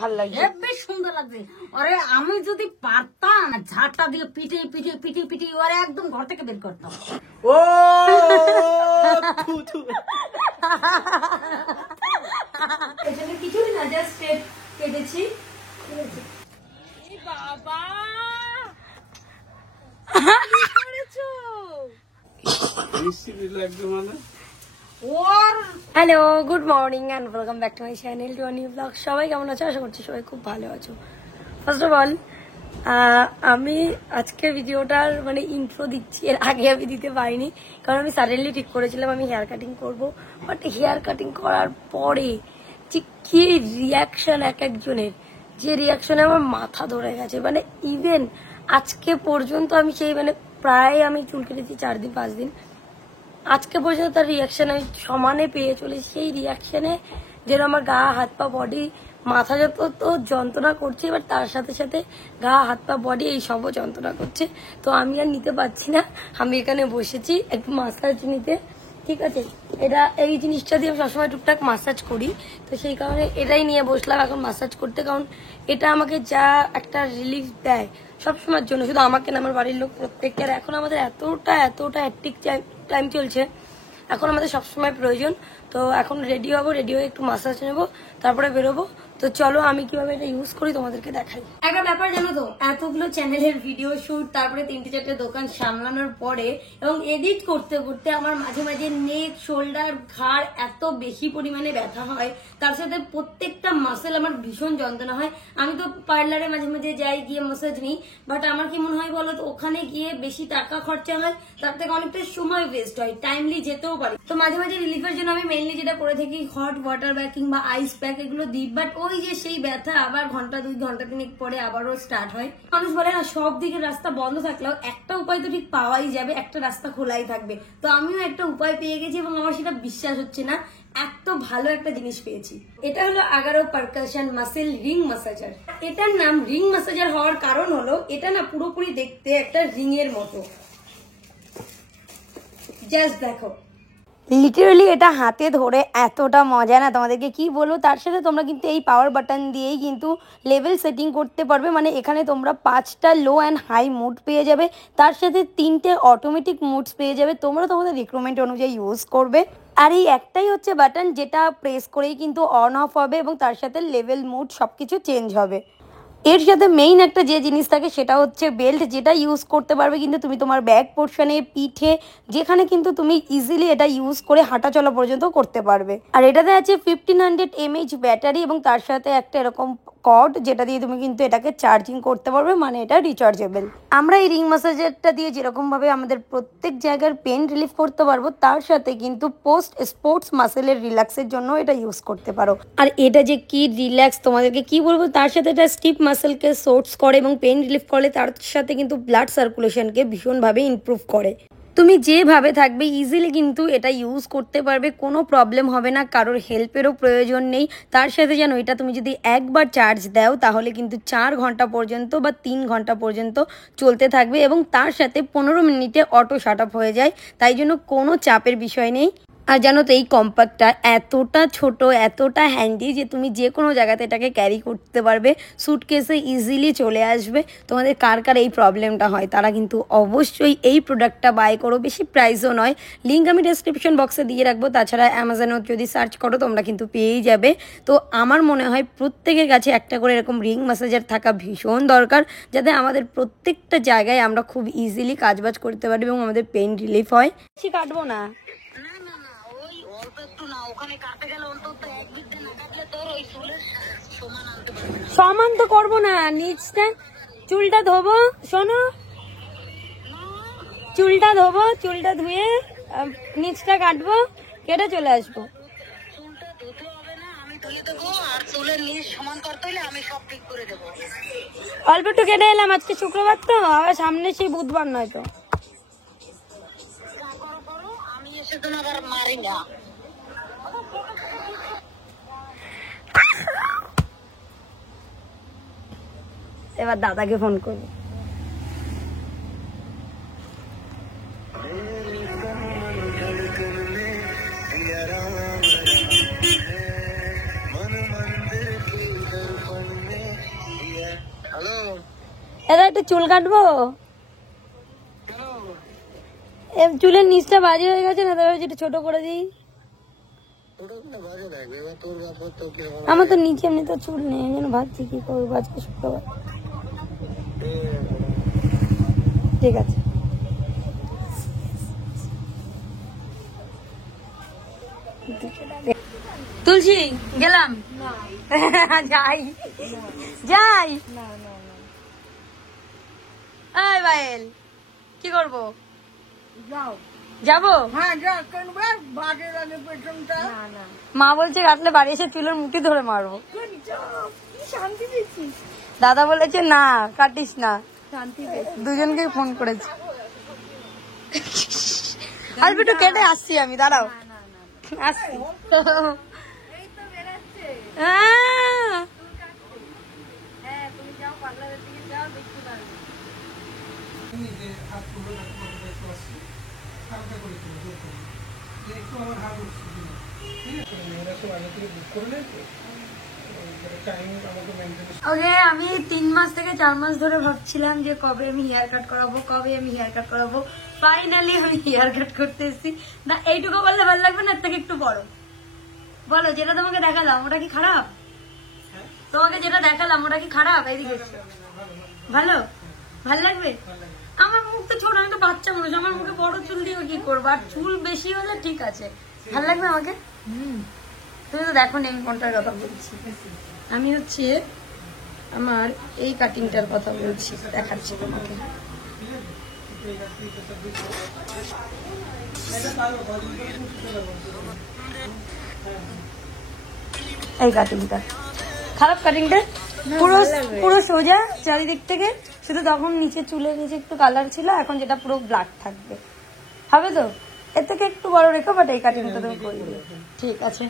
ভালো লাগছে, বেশ সুন্দর লাগছে। আরে আমি যদি পারতাম ঝাড়টা দিয়ে পিটে পিটে পিটে পিটে ওরে একদম ঘর থেকে বের করতাম। ও কিছুই না, জাস্ট স্টেপ কেটেছি। বাবা hello, good morning and welcome back to my channel to new blog. সবাই কেমন আছো? আশা করছি সবাই খুব ভালো আছো। ফার্স্ট অফ অল আমি আজকে ভিডিওটার মানে ইন্ট্রো দিচ্ছি, এর আগে আমি দিতে পারিনি কারণ আমি সাডেনলি ঠিক করেছিলাম আমি হেয়ার কাটিং করবো। বাট হেয়ার কাটিং করার পরে যে কি রিয়াকশন এক একজনের, যে রিয়াকশনে আমার মাথা ধরে গেছে। মানে ইভেন আজকে পর্যন্ত আমি সেই মানে প্রায় আমি চুল কেটেছি 4 দিন 5 দিন, আজকে পর্যন্ত তার রিয়াকশন আমি সমানে পেয়ে চলেছি। সেই রিয়াকশনে যেন আমার গা হাত পা বডি, মাথা যত তো যন্ত্রণা করছে, এবার তার সাথে সাথে গা হাত পা বডি এই সবও যন্ত্রণা করছে। তো আমি আর নিতে পারছি না, আমি এখানে বসেছি একটু মাসাজ নিতে। ঠিক আছে, এটা এই জিনিসটা দিয়ে আমি সবসময় টুকটাক মাসাজ করি, তো সেই কারণে এটাই নিয়ে বসলাম এখন মাসাজ করতে। কারণ এটা আমাকে যা একটা রিলিফ দেয় সবসময়ের জন্য, শুধু আমাকে না, আমার বাড়ির লোক প্রত্যেককে। এখন আমাদের এতটা হ্যাট্রিক টাইম চলছে, এখন আমাদের সবসময় প্রয়োজন। তো এখন রেডি হবো, রেডি হয়ে একটু মাসাজ নেবো, তারপরে বেরোবো। তো চলো আমি কিভাবে এটা ইউজ করি তোমাদেরকে দেখাই। একটা ব্যাপার জানো তো, এতগুলো চ্যানেলের ভিডিও শুট, তারপরে 3-4টে দোকান সামলানোর পরে এবং এডিট করতে করতে আমার মাঝে মাঝে নেক, শোল্ডার, ঘাড় এত বেশি পরিমাণে ব্যথা হয়, তার সাথে প্রত্যেকটা মাসেল আমার ভীষণ যন্ত্রণা হয়। আমি তো পার্লারে মাঝে মাঝে যাই, গিয়ে মাসাজ নিই, বাট আমার কি মনে হয় বলো তো, ওখানে গিয়ে বেশি টাকা খরচা হয়, তার থেকে অনেকটা সময় ওয়েস্ট হয়, টাইমলি যেতেও পারি। তো মাঝে মাঝে রিলিফের জন্য আমি মেইনলি যেটা করে থাকি হট ওয়াটার ব্যাগ কিংবা আইস প্যাক এগুলো দিই। বাট ওই যে সেই ব্যথা আবার ঘন্টা 2 ঘন্টা 3 পরে আবারও স্টার্ট হয়। মানুষ বলে না, সব দিকের রাস্তা বন্ধ থাকলেও একটা উপায় তো ঠিক পাওয়াই যাবে, একটা রাস্তা খোলাই থাকবে। তো আমিও একটা উপায় পেয়ে গেছি এবং আমার সেটা বিশ্বাস হচ্ছে না, এত ভালো একটা জিনিস পেয়েছি। এটা হলো Agaro percussion muscle ring massager. এটার নাম রিং ম্যাসাজার হওয়ার কারণ হলো এটা না পুরোপুরি দেখতে একটা রিং এর মতো। জাস্ট দেখো, লিটারালি এটা হাতে ধরে এতটা মজা না, তোমাদেরকে কি বলবো। তার সাথে তোমরা কিন্তু এই পাওয়ার বাটন দিয়েই কিন্তু লেভেল সেটিং করতে পারবে। মানে এখানে তোমরা 5টা লো অ্যান্ড হাই মুড পেয়ে যাবে, তার সাথে 3টে অটোমেটিক মুডস পেয়ে যাবে। তোমরা তোমাদের রিকোয়ারমেন্ট অনুযায়ী ইউজ করবে। আর এই একটাই হচ্ছে বাটন যেটা প্রেস করেই কিন্তু অন অফ হবে এবং তার সাথে লেভেল মুড সবকিছু চেঞ্জ হবে। এর সাথে মেইন একটা যে জিনিস থাকে সেটা হচ্ছে বেল্ট, যেটা ইউজ করতে পারবে কিন্তু তুমি তোমার ব্যাক পোর্শনে, পিঠে, যেখানে কিন্তু তুমি ইজিলি এটা ইউজ করে হাঁটা চলা পর্যন্ত করতে পারবে। আর এটাতে আছে 1500 mAh ব্যাটারি এবং তার সাথে একটা এরকম কর্ড যেটা দিয়ে তুমি কিন্তু এটাকে চার্জিং করতে পারবে, মানে এটা রিচার্জেবল। আমরা এই রিং ম্যাসাজারটা দিয়ে যেরকম ভাবে আমাদের প্রত্যেক জায়গার পেন রিলিফ করতে পারবো, তার সাথে কিন্তু পোস্ট স্পোর্টস মাসেলের রিল্যাক্সের জন্য এটা ইউজ করতে পারো। আর এটা যে কি রিল্যাক্স তোমাদেরকে কি বলবো, তার সাথে এটা স্টিফ মাসেলকে সোর্স করে এবং পেন রিলিফ করে, তার সাথে কিন্তু ব্লাড সার্কুলেশনকে ভীষণভাবে ইমপ্রুভ করে। তুমি যেভাবে থাকবে ইজিলি কিন্তু এটা ইউজ করতে পারবে, কোনো প্রবলেম হবে না, কারোর হেল্পেরও প্রয়োজন নেই। তার সাথে যেন এটা তুমি যদি একবার চার্জ দাও তাহলে কিন্তু 4 ঘন্টা পর্যন্ত বা 3 ঘন্টা পর্যন্ত চলতে থাকবে এবং তার সাথে 15 মিনিটে অটো শাট আপ হয়ে যায়, তাই জন্য কোনো চাপের বিষয় নেই। আর জানো তো এই কম্প্যাক্টটা এতটা ছোট, এতটা হ্যান্ডি যে তুমি যে কোনো জায়গাতে এটাকে ক্যারি করতে পারবে, সুটকেসে ইজিলি চলে আসবে। তোমাদের কার কার এই প্রবলেমটা হয় তারা কিন্তু অবশ্যই এই প্রোডাক্টটা বাই করো, বেশি প্রাইসও নয়। লিঙ্ক আমি ডেসক্রিপশন বক্সে দিয়ে রাখবো, তাছাড়া অ্যামাজনেও যদি সার্চ করো তোমরা কিন্তু পেয়েই যাবে। তো আমার মনে হয় প্রত্যেকের কাছে একটা করে এরকম রিং ম্যাসাজার থাকা ভীষণ দরকার, যাতে আমাদের প্রত্যেকটা জায়গায় আমরা খুব ইজিলি কাজবাজ করতে পারি এবং আমাদের পেইন রিলিফ হয়। বেশি কাটবো না, সমান তো করবো না, নিচটা চুলটা ধোবো। শোনো, চুলটা ধোবো, চুলটা ধুয়ে নিচটা কাটবো, কেটে চলে আসবো। অল্প একটু কেটে এলাম, আজকে শুক্রবার তো, আবার সামনে সেই বুধবার নয় তো। আমি এসে তো আবার মারি না। এবার দাদাকে ফোন করবো। চুল কাটবো? চুলের নিচটা বাজে হয়ে গেছে না, তবে যেটা ছোট করে দিই। আমার তো নিচে এমনি তো চুল নেই, যেন ভাবছি কি করবো আজকে শুক্রবার। ঠিক আছে, তুলসী গেলাম। যাই যাই এই বাইল কি করবো? যাবো? মা বলছে কাটলে বাড়ি এসে চুলের মুঠি ধরে মারবো। দাদা বলেছে না কাটিস না, দুজনকে ফোন করেছি। আসবি একটু কেটে আসছি আমি, দাঁড়াও আসছি। ওকে, আমি 3 মাস থেকে 4 মাস ধরে ভাবছিলাম যে কবে আমি হেয়ার কাট করাবো, কবে আমি হেয়ার কাট করাবো। ফাইনালি আমি হেয়ার কাট করতে এসেছি। না এইটুকু বললে ভালো লাগবে না, এর থেকে একটু বড় বলো। যেটা তোমাকে দেখালাম ওটা কি খারাপ? তোমাকে যেটা দেখালাম ওটা কি খারাপ? এইদিকে ভালো ভালো লাগবে? আমার মুখ তো ছোট, আমি তো বাচ্চা মানুষ, আমার মুখে বড় চুল দিয়ে কি করবো? আর চুল বেশি হলে ঠিক আছে, ভালো লাগবে আমাকে? তুমি তো দেখো নি আমি কোনটার কথা বলছি। আমি হচ্ছে আমার এই কাটিংটার কথা বলছি, দেখাচ্ছি তোমাকে। এই কাটিংটা খারাপ? কাটিংটা পুরো পুরো সোজা চারিদিক থেকে, শুধু তখন নিচে চুলের নিচে একটু কালার ছিল, এখন যেটা পুরো ব্ল্যাক থাকবে। হবে তো? এর থেকে একটু বড় রেখো, বাট এই কাটিংটা তুমি করে দিও। ঠিক আছে।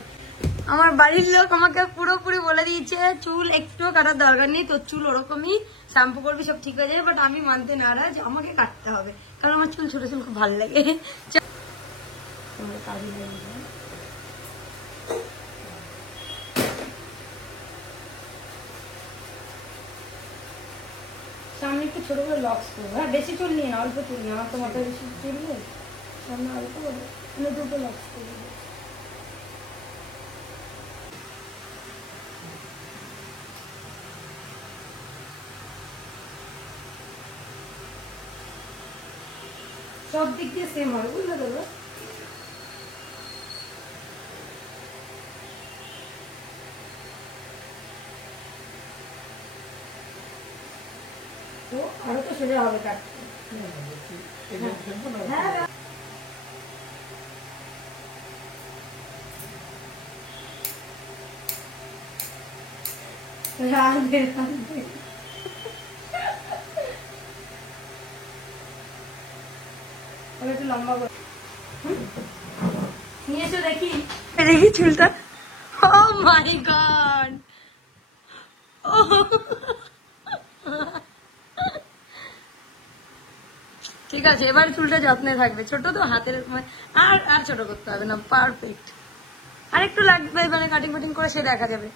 আমার বাড়ির লোক আমাকে পুরোপুরি বলে দিয়েছে চুল একটুও কাটার দরকার নেই, তোর চুল ওরকমই, শ্যাম্পু করবি সব ঠিক হয়ে যাবে। বাট আমি মানতে নারাজ, আমাকে কাটতে হবে, কারণ আমার চুল ছোট চুল খুব ভালো লাগে। সামনে একটু ছোট করে লক্স করবো। হ্যাঁ, বেশি চুল নিয়ে না, অল্প চুল নিয়ে, আমার তো মাথায় বেশি চুল নেই, সামনে অল্প করে দুটো লক্স করবো। সব দিক দিয়ে সেম হয়, বুঝলে তো? তো আরো তো সোজা হবে কাটতে। একটু লম্বা করে নিয়ে এসো, দেখি দেখি চুলটা। ও মাই গড, ঠিক আছে, এবার চুলটা যত্নে থাকবে। ছোট তো হাতের, আর আর ছোট করতে হবে না, পারফেক্ট। আর একটু লাগবে মানে কাটিং ফাটিং করে সে দেখা যাবে।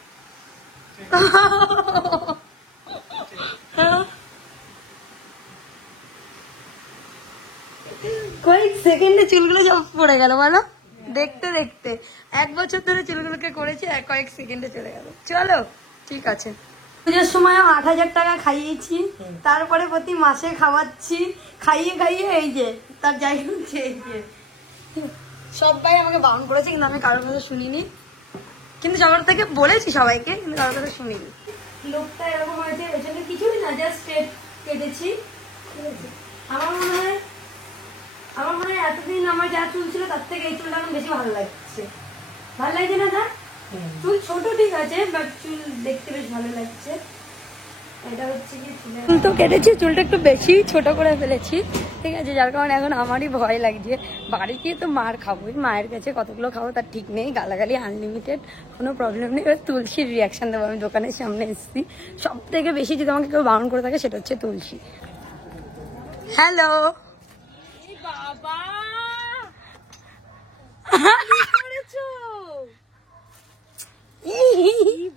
কয়েক সেকেন্ডে চুলগুলো সব পড়ে গেল, বলো? দেখতে দেখতে 1 বছর ধরে চুলগুলোকে করেছি, আর কয়েক সেকেন্ডে চলে গেল। চলো ঠিক আছে। পুজোর সময় 8,000 টাকা খাইয়েছি, তারপরে প্রতি মাসে খাওয়াচ্ছি, খাইয়ে খাইয়ে এই যে তার যাই হচ্ছে। এই যে সবাই আমাকে বারণ করেছে, কিন্তু আমি কারোর কথা শুনিনি, কিন্তু সবার থেকে বলেছি সবাইকে, কিন্তু কারোর কথা শুনিনি। লোকটা এরকম হয়েছে, এখানে কিছুই না, জাস্ট স্ট্রেট কেটেছি। ঠিক আছে, আমার মনে হয় এতদিন আমার যা চুল ছিল তার থেকে এই চুলটা এখন বেশি ভালো লাগছে। ভালো লাগছে না? তা চুল ছোট ঠিক আছে, বাট চুল দেখতে বেশ ভালো লাগছে। এটা হচ্ছে কি, চুল তো কেটেছি, চুলটা একটু বেশি ছোট করে ফেলেছি, ঠিক আছে, যার কারণে এখন আমারই ভয় লাগছে। বাড়ি গিয়ে তো মার খাবোই, মায়ের কাছে কতগুলো খাবো তার ঠিক নেই, গালাগালি আনলিমিটেড, কোনো প্রবলেম নেই। এবার তুলসীর রিয়াকশন দেবো। আমি দোকানের সামনে এসেছি, সব থেকে বেশি যদি আমাকে কেউ বারণ করে থাকে সেটা হচ্ছে তুলসী। হ্যালো বাবা,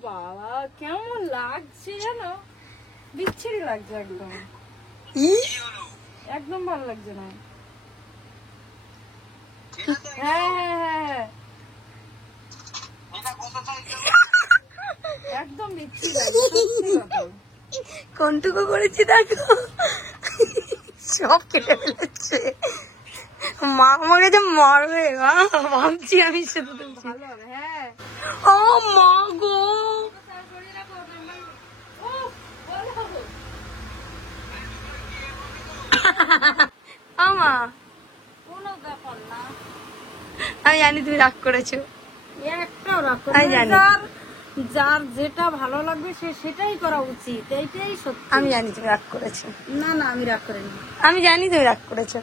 বাবা কেমন লাগছে জানো, বিচ্ছিরি লাগছে একদম। একদম ভালো লাগছে না। হ্যাঁ হ্যাঁ হ্যাঁ একদম বিচ্ছি কোনটুকু করেছি দেখো, সব কেটে ফেলেছে। মা আমাকে যে মারবে ভাবছি আমি শুধু। ভালো হবে। হ্যাঁ ও মা গো, আমা কোনো ব্যাপার না, আমি জানি তুমি রাগ করেছো, একটাও রাগ আমি জানি। যার যেটা ভালো লাগবে সে সেটাই করা উচিত, এইটাই সত্যি। আমি জানি তুমি রাগ করেছো। না না আমি রাগ করিনি, আমি জানি তুমি রাগ করেছো।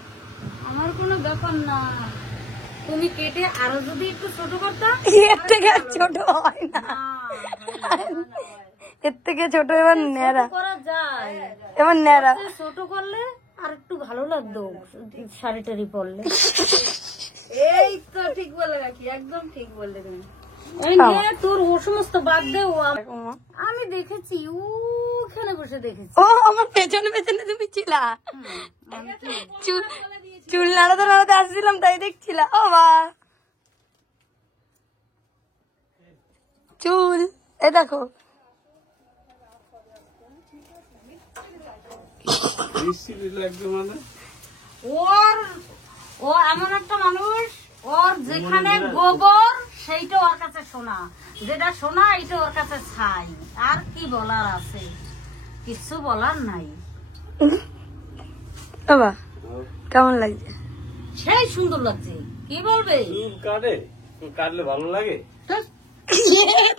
আমার কোনো ব্যাপার না। তুমি কেটে আরো যদি একটু ছোট করতাম। এর থেকে আর ছোট হয় না, এর থেকে ছোট এবার ন্যাড়া করা যায়, এবার ন্যাড়া। ছোট করলে আর একটু ভালো লাগতো শাড়ি টাড়ি পরলে। এই তো ঠিক বলে রাখি, একদম ঠিক বললে তুমি। এই নে তোর ও সমস্ত বাদ দে, ও আমি দেখেছি, ওখানে বসে দেখেছি। ও আমার পেছনে পেছনে তুমি ছিলা, চুল নাড়াতে নাড়াতে আসছিলাম তাই দেখছিলা। ও বা চুল এ দেখো, ও এমন একটা মানুষ, ওর যেখানে গোবর সেইটা ওর কাছে সোনা, যেটা সোনা এইটা ওর কাছে ছাই। আর কি বলার আছে, কিছু বলার নাই। বাবা কেমন লাগছে? সেই সুন্দর লাগছে, কি বলবে? কাটলে ভালো লাগে।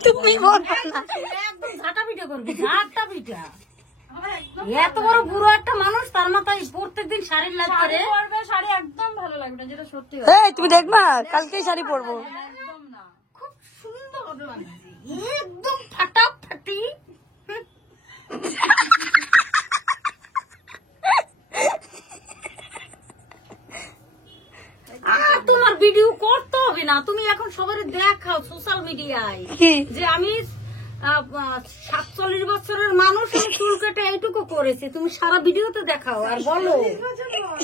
তুমি বলবো না, একদম ঝাঁটা পিঠা করবি, ঝাঁটা পিঠা। এত বড় বুড়ো একটা মানুষ, তার মাথায় প্রত্যেকদিন শাড়ির লাভ করে। শাড়ি একদম ভালো লাগবে না, যেটা সত্যি। তুমি দেখবা কালকেই শাড়ি পরবো। একদম না, খুব সুন্দর লাগছে, একদম ফাটাফাটি। আর তোমার ভিডিও করতে হবে না, তুমি এখন সবাই দেখাও সোশ্যাল মিডিয়ায় যে আমি 47 বছরের মানুষ, আমি চুল কেটে এইটুকু করেছি। তুমি সারা ভিডিওতে দেখাও আর বলো।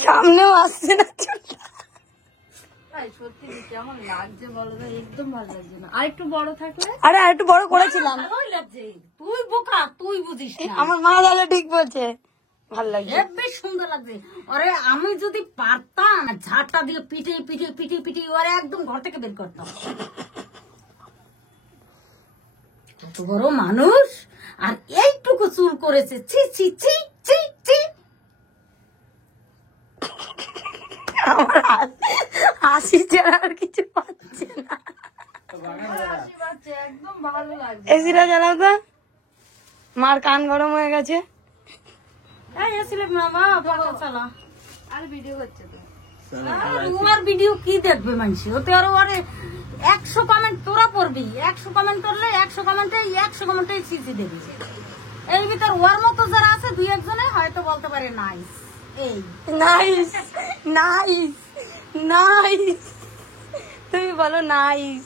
সামনেও আসছে না, সত্যি কেমন লাগছে বলো? একদম ভালো লাগছে না, আর একটু বড় থাকলে। আরে আর একটু বড় করেছিলাম। ভালোই লাগছে, তুই বোকা, তুই বুঝিস না। আমার মা দাদা ঠিক বলছে, ভালো লাগছে, বেশ সুন্দর লাগছে। আরে আমি যদি পারতাম ঝাঁটা দিয়ে পিটে পিটে পিটে পিটে ওরে একদম ঘর থেকে বের করতাম। এত বড় মানুষ আর এইটুকু চুল করেছে, ছি ছি ছি ছি ছি। আমার হাসি ছাড়া আর কিছু পাচ্ছে না। একদম ভালো লাগছে। এসিটা জ্বালাও তো, মার কান গরম হয়ে গেছে। তোমার ভিডিও কি দেখবে মানুষ? ওতে আরো 100 কমেন্ট তোরা পড়বি, 100 কমেন্ট করলে 100 কমেন্টে সিসি দেবি। এই ভিতর ওর মতো যারা আছে দুই একজনে হয়তো বলতে পারে নাইস। এই নাইস নাইস নাইস, তুমি বলো নাইস।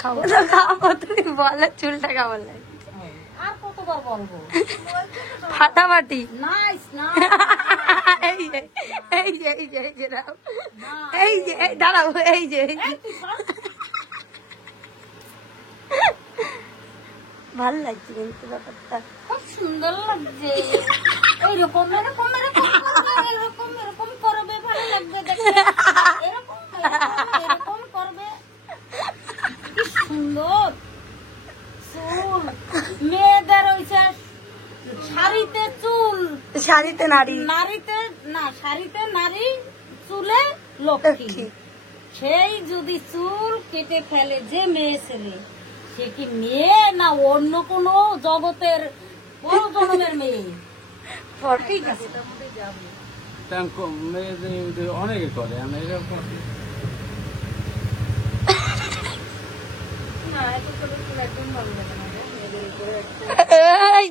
খাবো না, খাবো, তুমি বলো চুলটা কেমন লাগে। আর কতবার বলবো? ফাটাফাটি নাইস না, এই যে এই যে এই যে এই যে দাঁড়াও, এই যে দাঁড়াও, এই যে ভালো লাগছে কিন্তু ব্যাপারটা, খুব সুন্দর লাগছে। এইরকম এরকম এরকম এরকম এরকম করবে, ভালো লাগবে দেখতে। এরকম এরকম করবে, কি সুন্দর চুল। মেয়েদের হইছে শাড়িতে চুল, শাড়িতে নারী, নারীতে না, শাড়িতে নারী, চুলে লক্ষ্মী। সেই যদি চুল কেটে ফেলে যে মেয়ে ছেলে, সে কি মেয়ে না অন্য কোন জগতের বড় জন্মের মেয়ে? ঠিক আছে, অনেকে করে, আমি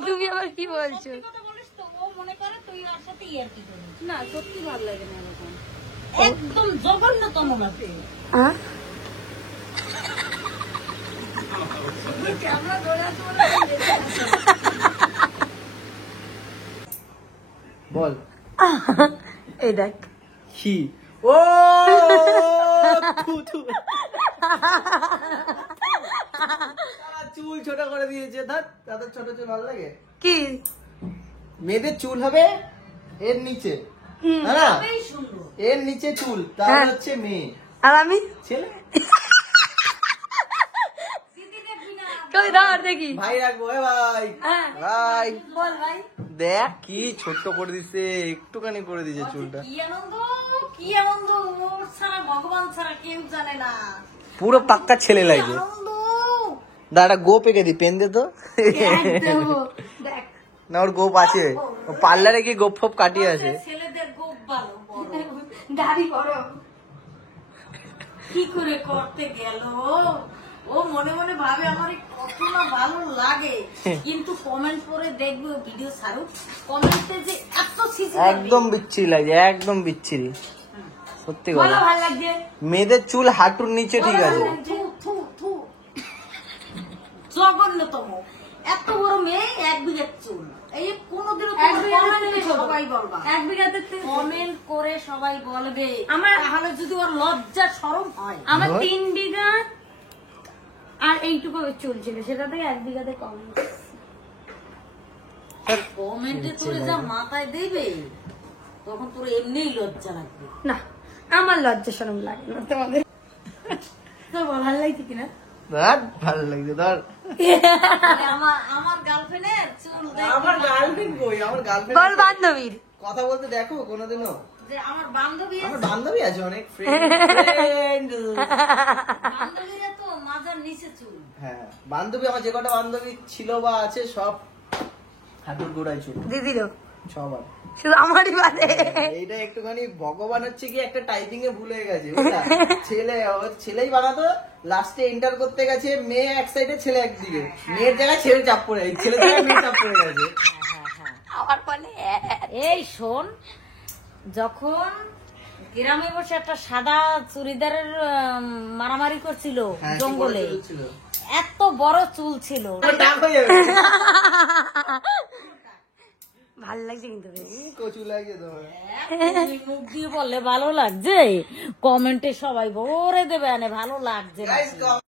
তুমি আবার কি বলছো? ও মনে করে তুই ওর সাথে ইয়ার্কি করিস। না সত্যি ভালো লাগে না, এরকম একদম জঘন্যতম লাগে। বল এই দেখ কি ও থু, থু। তারা চুল ছোট করে দিয়েছে ধর তাদের ছোট চুল ভালো লাগে কি মেয়েদের চুল হবে এর নিচে তাই না এর নিচে চুল তার হ্যাঁ। হচ্ছে মেয়ে আর আমি ছেলে কই ধর দেখি ভাই রাখবো এ ভাই হ্যাঁ ভাই বল ভাই দেখ কি ছোট্ট করে দিছে একটুখানি করে দিয়েছে চুলটা কি আনন্দ ওর ছাড়া ভগবান ছাড়া কেউ জানে না। পুরো পাক্কা ছেলে লাগছে আনন্দ দাঁড়া গোপ এঁকে দি পেন দে তো দেখ না ওর গোপ আছে পার্লারে গিয়ে গোপ ফোপ কাটিয়ে আছে ছেলেদের গোপ ভালো বড়। দাড়ি বড় কি করে করতে গেল ও মনে মনে ভাবে আমার এই কত না ভালো লাগে, কিন্তু কমেন্ট করে দেখবে ভিডিও ছাড়ুক কমেন্টে যে এত সিসি একদম বিচ্ছিরি লাগছে একদম বিচ্ছিরি সত্যি বলো কথা ভালো লাগছে মেয়েদের চুল হাঁটুর নিচে ঠিক আছে জঘন্যতম এত বড় মেয়ে 1 বিঘা চুল এই কোনদিনও সবাই বলবা 1 বিঘাতে কমেন্ট করে সবাই বলবে আমার- তাহলে যদি ওর লজ্জা শরম হয়। আমার 3 বিঘা আর এইটুকু চুল ছিল সেটা থেকে 1 বিঘাতে কম কমেন্টে তোরে যা মাথায় দেবে তখন তোর এমনিই লজ্জা লাগবে। না আমার লজ্জা শরম লাগে না তোমাদের তোর বল ভালো লাগছে কিনা ধর ভালো লাগছে ধর আমার গার্লফ্রেন্ডের চুল আমার গার্লফ্রেন্ড কই আমার গার্লফ্রেন্ড বল বান্ধবীর কথা বলতে দেখো কোনোদিনও যে আমার বান্ধবী আমার বান্ধবী আছে অনেক ফ্রেন্ড বান্ধবীরা তো মাজার নিচে চুল। হ্যাঁ বান্ধবী আমার যে কটা বান্ধবী ছিল বা আছে সব হাঁটুর গোড়ায় চুল দিদিরও সবার শুধু আমারই বাদে এইটা একটুখানি ভগবান হচ্ছে কি একটা টাইপিং এ ভুল হয়ে গেছে বুঝলা? ছেলেই বানাতো লাস্টে এন্টার করতে গেছে মেয়ে এক সাইডে ছেলে একদিকে মেয়ের জায়গায় ছেলে চাপ পড়ে গেছে ছেলের জায়গায় মেয়ে চাপ পড়ে গেছে আবার বলে এই শোন, যখন গ্রামে বসে একটা সাদা চুড়িদারের মারামারি করছিল হ্যাঁ, কি জঙ্গলে, বড় চুল ছিল? এত বড় চুল ছিল। আমার টাক হয়ে যাবে ভাল লাগছে কিন্তু বেশ কচু লাগে তোমার তুমি মুখ দিয়ে বললে ভালো লাগছে, কমেন্টে সবাই ভরে দেবে আনে ভালো লাগছে না। Guys,